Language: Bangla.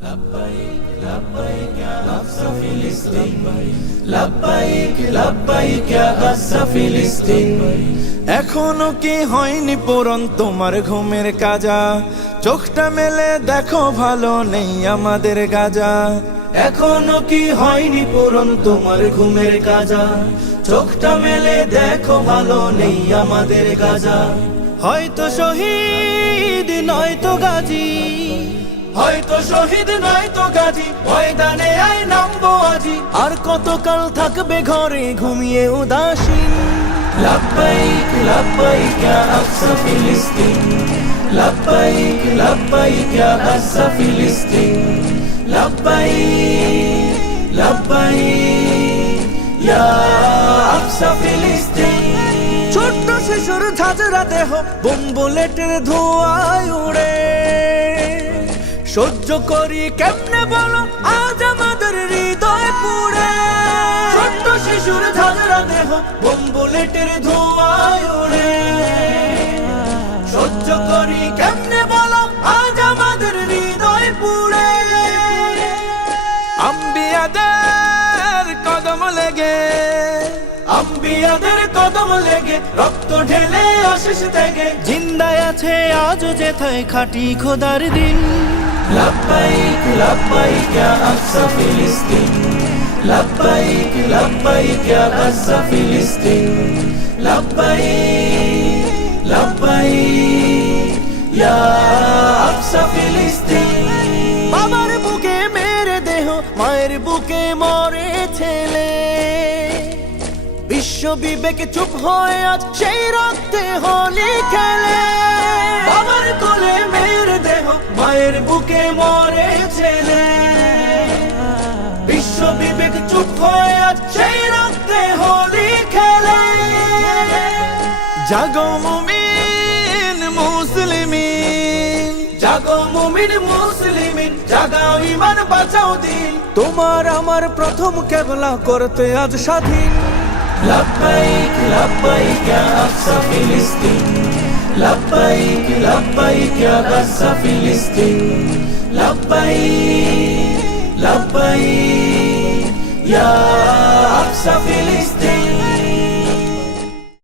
لبيك لبيك يا أقصى فلسطين لبيك لبيك يا أقصى فلسطين এখনো কি হয়নি পূরণ তোমার ঘুমের কাজা? চোখটা মেলে দেখো ভালো নেই আমাদের গাজা। এখনো কি হয়নি পূরণ তোমার ঘুমের কাজা? চোখটা মেলে দেখো ভালো নেই আমাদের গাজা। হয়তো শহীদ নয়তো গাজী, হয়তো শহীদ নয়তো গাজী, ময়দানে আয় নামবো আজি। আর কতকাল থাকবে ঘরে ঘুমিয়ে উদাসীন? لبيك لبيك يا أقصى فلسطين لبيك لبيك يا أقصى فلسطين لبيك لبيك يا أقصى فلسطين ছোট্ট শিশুর ঝাঁঝরা দেহ বোম বুলেটের ধোঁয়ায় উড়ে, সহ্য করি কেমনে বলো আজ আমাদের হৃদয় পুড়ে। ছোট্ট শিশুর ঝাঁঝরা দেহ বোম বুলেটের ধোঁয়ায় উড়ে, সহ্য করি কেমনে বলো আজ আমাদের হৃদয় পুড়ে। আম্বিয়াদের কদম লেগে, আম্বিয়াদের কদম লেগে রক্ত ঢেলে আশিস থেকে জিন্দায় আছে আজও যেথায় খাটি খোদার দিন। لبيك لبيك يا أقصى فلسطين لبيك لبيك يا أقصى فلسطين لبيك لبيك يا أقصى فلسطين বাবার বুকে মেরে দেহ মায়ের বুকে মরে ছেলে, বিশ্ব বিবেক চুপ হয়ে আজ সেই রক্তে হোলি খেলে। বাবার কোলে মেয়ের দেহ মায়ের বুকে মরে ছেলে, বিশ্ব বিবেক চুপ হয়ে আজ সেই রক্তে হোলি খেলে। জাগো মুমিন মুসলিমিন, জাগো মুমিন মুসলিমিন, জাগাও ঈমান বাঁচাও দিন। তোমার আমার প্রথম কেবলা করতে আজ স্বাধীন। لبيك لبيك يا أقصى فلسطين لبيك لبيك يا أقصى فلسطين لبيك لبيك يا أقصى فلسطين